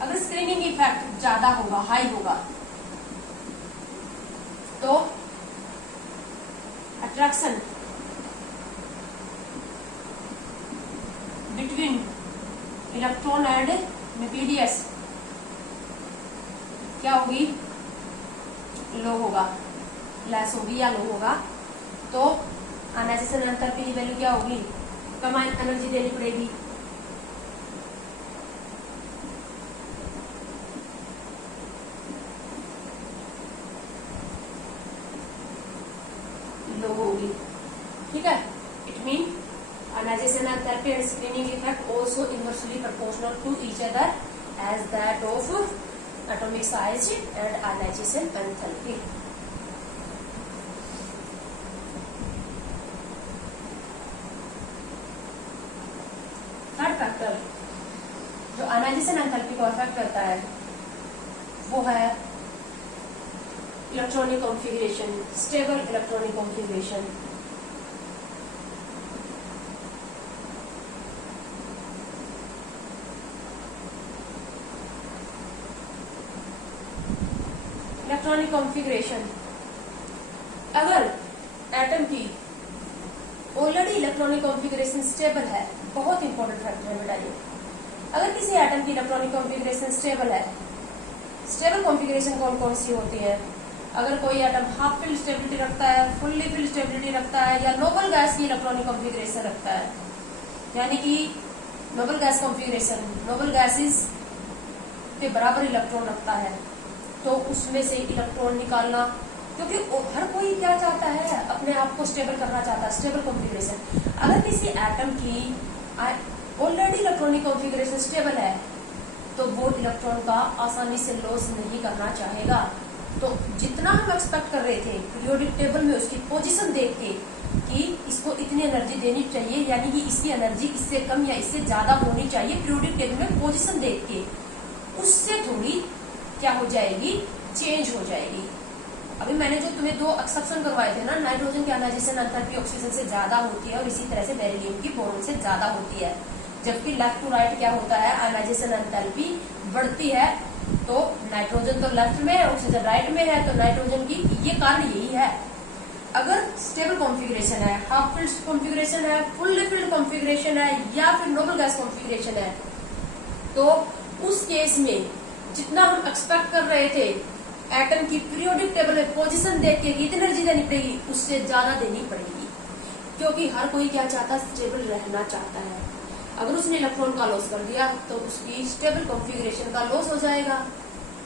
अगर स्क्रीनिंग इफेक्ट ज्यादा होगा, हाई होगा, तो attraction between electron and nucleus क्या होगी? लो होगा, लेस होगी या लो होगा। तो आयनाइजेशन एंथैल्पी की वैल्यू क्या होगी? कम एनर्जी देनी पड़ेगी। लो also inversely proportional to each other as that of atomic size and ionization enthalpy. Third factor जो आयनाइजेशन एंथैल्पी को अफेक्ट करता है वो है electronic configuration, stable electronic configuration. Electronic configuration, अगर एटम की ऑलरेडी इलेक्ट्रॉनिक कॉन्फ़िगरेशन स्टेबल है, बहुत इंपॉर्टेंट फैक्टर है बेटा ये। अगर किसी एटम की इलेक्ट्रॉनिक कॉन्फ़िगरेशन स्टेबल है, स्टेबल कॉन्फ़िगरेशन कौन कौन सी होती है? अगर कोई एटम हाफ फिल्ड स्टेबिलिटी रखता है, फुल्ली फिल्ड स्टेबिलिटी रखता है, या नोबल गैस की इलेक्ट्रॉनिक कॉन्फ़िगरेशन रखता है, यानी कि noble gas configuration, noble gases के बराबर इलेक्ट्रॉन रखता है, तो उसमें से इलेक्ट्रॉन निकालना, क्योंकि हर कोई क्या चाहता है, अपने आप को स्टेबल करना चाहता है, स्टेबल कॉन्फ़िगरेशन। अगर किसी एटम की ऑलरेडी इलेक्ट्रॉनिक कॉन्फ़िगरेशन स्टेबल है तो वो इलेक्ट्रॉन का आसानी से लॉस नहीं करना चाहेगा। तो जितना हम एक्सपेक्ट कर रहे थे पीरियोडिक टेबल में उसकी पोजीशन देख के कि इसको इतनी एनर्जी देनी चाहिए, यानी कि इसकी एनर्जी इससे कम या इससे ज्यादा होनी चाहिए, पीरियोडिक टेबल में पोजीशन देख के उससे थोड़ी क्या हो जाएगी, चेंज हो जाएगी। अभी मैंने जो तुम्हें दो एक्सेप्शन करवाए थे ना, नाइट्रोजन की आयनाइजेशन एंथैल्पी ऑक्सीजन से ज्यादा होती है और इसी तरह से बेरिलियम की बोरॉन से ज्यादा होती है, जबकि लेफ्ट टू राइट क्या होता है, आयनाइजेशन एंथैल्पी बढ़ती है। तो नाइट्रोजन तो लेफ्ट में है, ऑक्सीजन राइट में है, तो नाइट्रोजन की ये कारण यही है। अगर स्टेबल कॉन्फ़िगरेशन है, हाफ फिल्ड कॉन्फ़िगरेशन है, फुल्ली फिल्ड कॉन्फ़िगरेशन है, या फिर नोबल गैस कॉन्फ़िगरेशन है, तो उस केस में जितना हम एक्सपेक्ट कर रहे थे एटम की पीरियोडिक टेबल में पोजीशन देख के कितनी एनर्जी देनी पड़ेगी, उससे ज्यादा देनी पड़ेगी, क्योंकि हर कोई क्या चाहता है, स्टेबल रहना चाहता है। अगर उसने इलेक्ट्रॉन का लॉस कर दिया तो उसकी स्टेबल कॉन्फ़िगरेशन का लॉस हो जाएगा,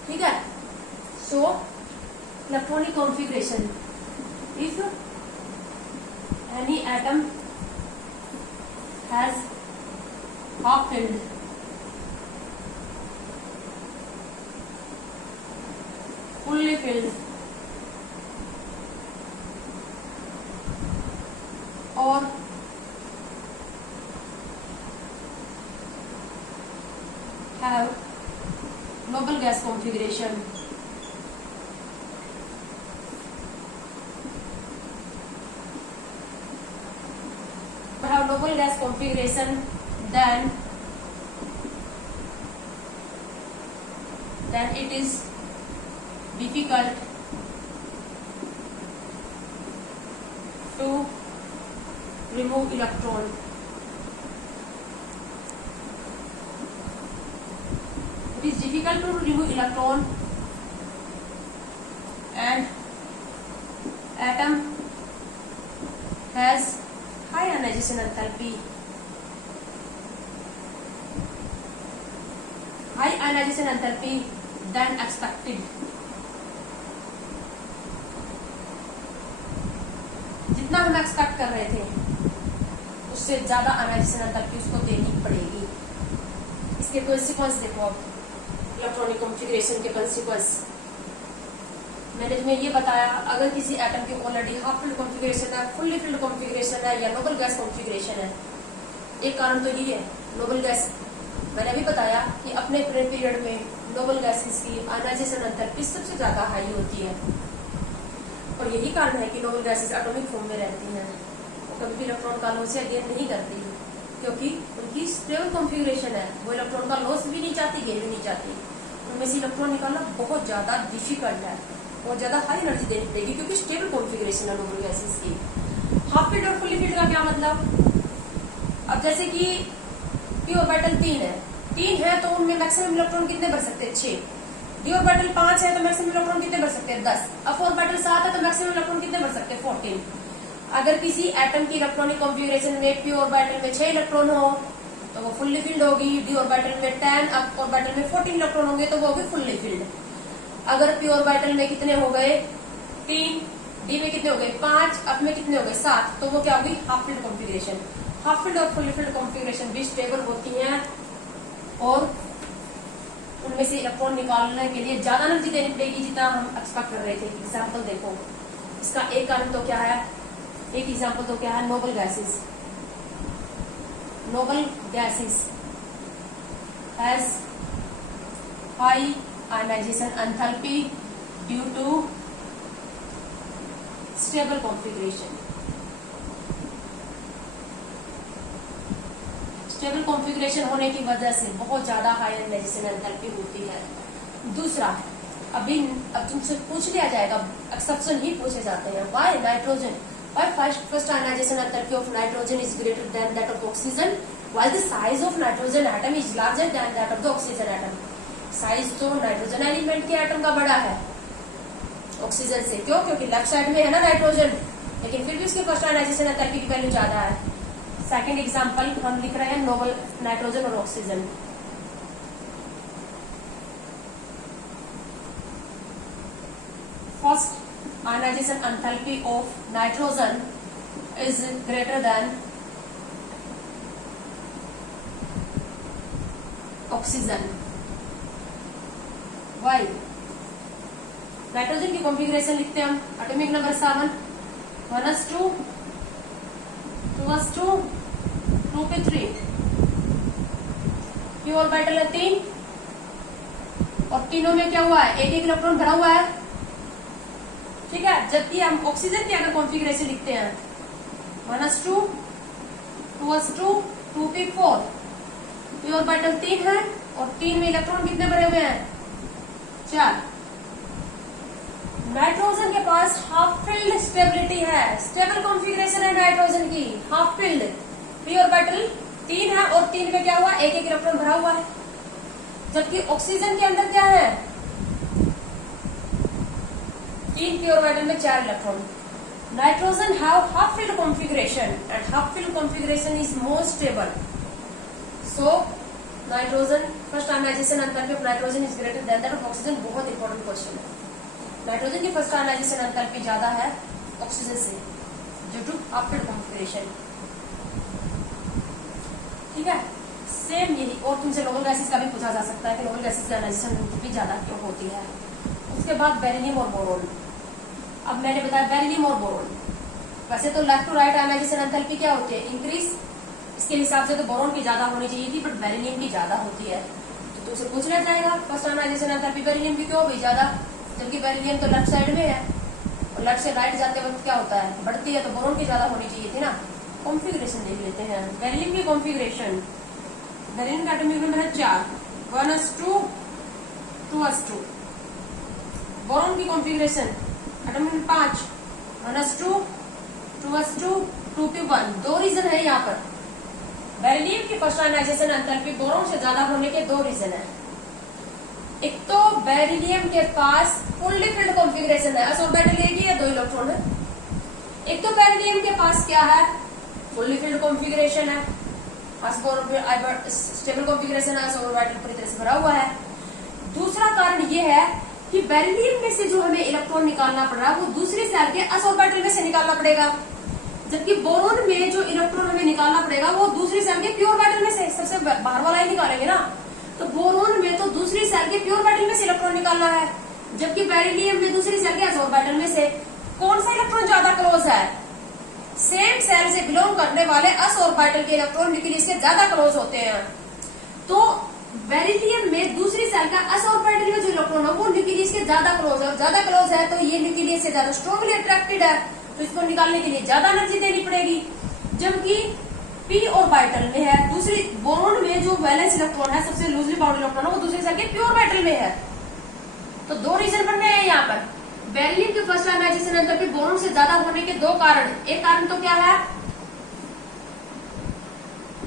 ठीक है। So electronic configuration, if any atom has half filled, fully filled or have noble gas configuration, then it is difficult to remove electron. It is difficult to remove electron and atom has high ionization enthalpy. High ionization enthalpy than expected. जितना हम एक्सपेक्ट कर रहे थे उससे ज्यादा आयनाइजेशन एंथैल्पी उसको देनी पड़ेगी। इसके कॉन्सिक्वेंस देखो, अब इलेक्ट्रॉनिक कॉन्फ़िगरेशन के कॉन्सिक्वेंस मैंने तुम्हें ये बताया। अगर किसी एटम की ऑलरेडी हाफ फिल्ड कॉन्फ़िगरेशन है, फुल्ली फिल्ड कॉन्फ़िगरेशन है, या नोबल गैस कॉन्फ़िगरेशन है, एक कारण तो यही है नोबल गैस। मैंने अभी बताया कि अपने पीरियड में नोबल गैसेस की आयनाइजेशन एंथैल्पी सबसे ज्यादा हाई होती है, और यही कारण है कि नोबल गैसेस एटॉमिक फॉर्म में रहती हैं, वो कभी भी इलेक्ट्रॉन का लॉस या गेन नहीं करती, क्योंकि उनकी स्टेबल कॉन्फ़िगरेशन है। वो इलेक्ट्रॉन का लॉस भी नहीं चाहती, गेन भी नहीं चाहती। उनमें से इलेक्ट्रॉन निकालना बहुत ज्यादा डिफिकल्ट है, बहुत ज्यादा हाई एनर्जी देनी पड़ेगी, क्योंकि स्टेबल कॉन्फ़िगरेशन है नोबल गैसेस की। हाफ फिल्ड और फुली फिल्ड का क्या मतलब? अब जैसे कि पी ऑर्बिटल 3 है तो उनमें मैक्सिमम इलेक्ट्रॉन कितने भर सकते हैं? 6। डी ऑर्बिटल 5 है तो मैक्सिमम इलेक्ट्रॉन कितने भर सकते हैं? 10। अब ऑर्बिटल 7 है तो मैक्सिमम इलेक्ट्रॉन कितने भर सकते हैं? 14। अगर किसी एटम की इलेक्ट्रॉनिक कॉन्फ़िगरेशन में पी ऑर्बिटल में 6 इलेक्ट्रॉन हो तो वो फुल्ली फिल्ड होगी, डी ऑर्बिटल में 10, अब ऑर्बिटल में 14 इलेक्ट्रॉन होंगे तो वो होगी फुल्ली फिल्ड। अगर पी ऑर्बिटल में कितने हो गए? 3, डी में कितने हो गए? 5, अब में कितने हो गए? 7, तो वो क्या होगी? Half filled configuration. Half field और फुल्ली फील्ड कॉन्फ़िगरेशन भी स्टेबल होती हैं और उनमें से इलेक्ट्रॉन निकालने के लिए ज्यादा एनर्जी देनी पड़ेगी जितना हम एक्सपेक्ट कर रहे थे। एग्जाम्पल देखो, इसका एक कारण तो क्या है, एक एग्जाम्पल तो क्या है, noble gases. Noble gases has high ionisation enthalpy due to stable configuration. Stable configuration होने की वजह से बहुत ज्यादा हाई आयनाइजेशन एंथैल्पी होती है। दूसरा, अब तुमसे पूछ लिया जाएगा, एक्सेप्शन ही पूछे जाते हैं, why nitrogen, why first ionisation enthalpy of nitrogen is greater than that of oxygen while the size of nitrogen atom is larger than that of the oxygen atom. Size तो नाइट्रोजन एलिमेंट के एटम का बड़ा है ऑक्सीजन से, क्यों? क्योंकि लेफ्ट साइड में है ना नाइट्रोजन, लेकिन फिर भी उसके फर्स्ट आयनाइजेशन एंथैल्पी की वैल्यू ज्यादा है। सेकेंड एग्जाम्पल हम लिख रहे हैं नोबल नाइट्रोजन और oxygen. First ionisation enthalpy of nitrogen is greater than oxygen. Why? Nitrogen की कॉन्फ़िगरेशन लिखते हैं हम, atomic number 7, 1s2, 2s2, 2p3, p orbital है 3 और तीनों में क्या हुआ है, एक एक इलेक्ट्रॉन भरा हुआ है, ठीक है। जबकि हम ऑक्सीजन की अगर कॉन्फ़िगरेशन लिखते हैं 1s2, 2s2, 2p4, p orbital 3 है और 3 में इलेक्ट्रॉन कितने भरे हुए हैं, 4। नाइट्रोजन के पास हाफ फील्ड स्टेबिलिटी है, स्टेबल कॉन्फ़िगरेशन है नाइट्रोजन की, हाफ फील्ड, p ऑर्बिटल 3 है और 3 में क्या हुआ, एक एक इलेक्ट्रॉन भरा हुआ है। जबकि ऑक्सीजन के अंदर क्या है, 3 p ऑर्बिटल में 4 electron. Nitrogen have half filled configuration and half filled configuration is more stable. So nitrogen first ionisation enthalpy of nitrogen is greater than that of oxygen. बहुत इंपॉर्टेंट क्वेश्चन है। नाइट्रोजन की फर्स्ट आयनाइजेशन एंथैल्पी ज्यादा है ऑक्सीजन से due to half filled configuration, ठीक है। सेम यही, और तुमसे नोबल गैसेस का भी पूछा जा सकता है कि नोबल गैसेस की आयनाइजेशन एंथैल्पी ज्यादा क्यों होती है। उसके बाद बेरिलियम और बोरोन। अब मैंने बताया बेरिलियम और बोरोन, वैसे तो left to right ionisation enthalpy क्या होती है, इंक्रीज। इसके हिसाब से तो बोरोन की ज्यादा होनी चाहिए थी, बट बेरिलियम की ज्यादा होती है। तो तुमसे पूछ लिया जाएगा फर्स्ट आयनाइजेशन एंथैल्पी बेरिलियम की क्यों हुई ज्यादा, जबकि बेरिलियम तो लेफ्ट साइड में है और लेफ्ट से राइट जाते वक्त क्या होता है, बढ़ती है, तो बोरोन की ज्यादा होनी चाहिए थी ना। कॉन्फ़िगरेशन देख लेते हैं बेरिलियम की कॉन्फ़िगरेशन। बेरिलियम का एटॉमिक नंबर है 4, 1s2, 2s2। बोरोन की configuration atomic number 5, 1s2, 2s2, 2p1। 2 reason है यहाँ पर। बेरिलियम की फर्स्ट आयनाइजेशन एंथैल्पी बोरोन से ज्यादा होने के 2 रीजन है। एक तो बेरिलियम के पास फुल्ली फील्ड कॉन्फ़िगरेशन है, s ऑर्बिटल एक ही है, 2 इलेक्ट्रॉन है। एक तो बेरिलियम के पास क्या है, फुल्ली फील्ड कॉन्फ़िगरेशन है, स्टेबल कॉन्फ़िगरेशन है, s ऑर्बिटल पूरी तरह से भरा हुआ है। दूसरा कारण ये है कि बेरिलियम में से जो हमें इलेक्ट्रॉन निकालना पड़ रहा है वो दूसरी सेल के s ऑर्बिटल में से निकालना पड़ेगा, जबकि बोरोन में जो इलेक्ट्रॉन हमें निकालना पड़ेगा वो दूसरी सेल के p ऑर्बिटल में से, सबसे बाहर वाला ही निकालेंगे ना। तो बोरोन में तो दूसरी सेल के p ऑर्बिटल में से इलेक्ट्रॉन निकालना है, जबकि बेरिलियम में दूसरी सेल के s ऑर्बिटल में से। कौन सा इलेक्ट्रॉन ज्यादा क्लोज है, सेम सेल से बिलोंग करने वाले s ऑर्बिटल के इलेक्ट्रॉन न्यूक्लियस के ज्यादा क्लोज होते हैं। तो बेरिलियम में दूसरी सेल का s ऑर्बिटल में जो इलेक्ट्रॉन है वो न्यूक्लियस के ज्यादा क्लोज है, ज्यादा क्लोज है तो ये न्यूक्लियस से ज्यादा स्ट्रॉन्गली अट्रैक्टेड है, तो इसको निकालने के लिए ज्यादा एनर्जी देनी पड़ेगी। जबकि p ऑर्बिटल में है, दूसरी बोरोन में जो वैलेंस इलेक्ट्रॉन है, सबसे लूजली बाउंड इलेक्ट्रॉन है, वो दूसरी सेल के p ऑर्बिटल में है। तो 2 रीजन बन रहे हैं यहाँ पर। बेरिलियम की फर्स्ट आयनाइजेशन एंथैल्पी बोरोन से ज्यादा होने के 2 कारण। एक कारण तो क्या है,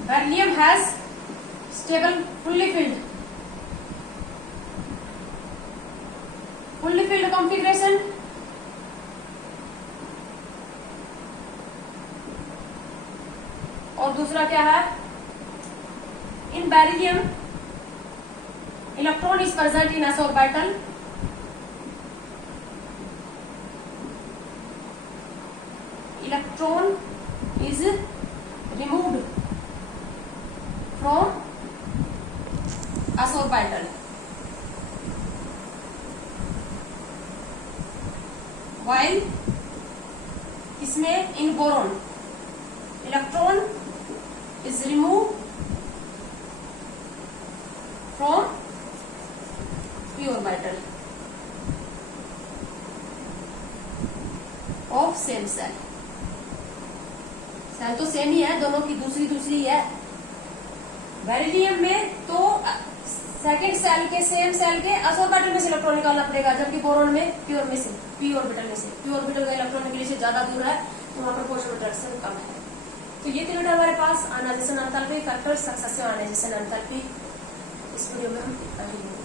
beryllium has stable fully filled configuration, और दूसरा क्या है, in beryllium electron is present in s orbital, electron is removed from s orbital, while इसमें in boron electron is removed from p orbital of same cell. Shell तो सेम ही है, दोनों की दूसरी दूसरी है. बेरिलियम में तो सेकंड सेल के सेम सेल के s ऑर्बिटल में से इलेक्ट्रॉन निकालना पड़ेगा, जबकि बोरॉन में प्योर में से p ऑर्बिटल में से. p ऑर्बिटल का इलेक्ट्रॉन निकलने से ज्यादा दूर है, तो वहां पर पोर्शन इंटरेक्शन कम है. तो ये तीनों हमारे पास ionization enthalpy, factor, successive ionization enthalpy. इस वीडियो में हम इतना ही लेंगे.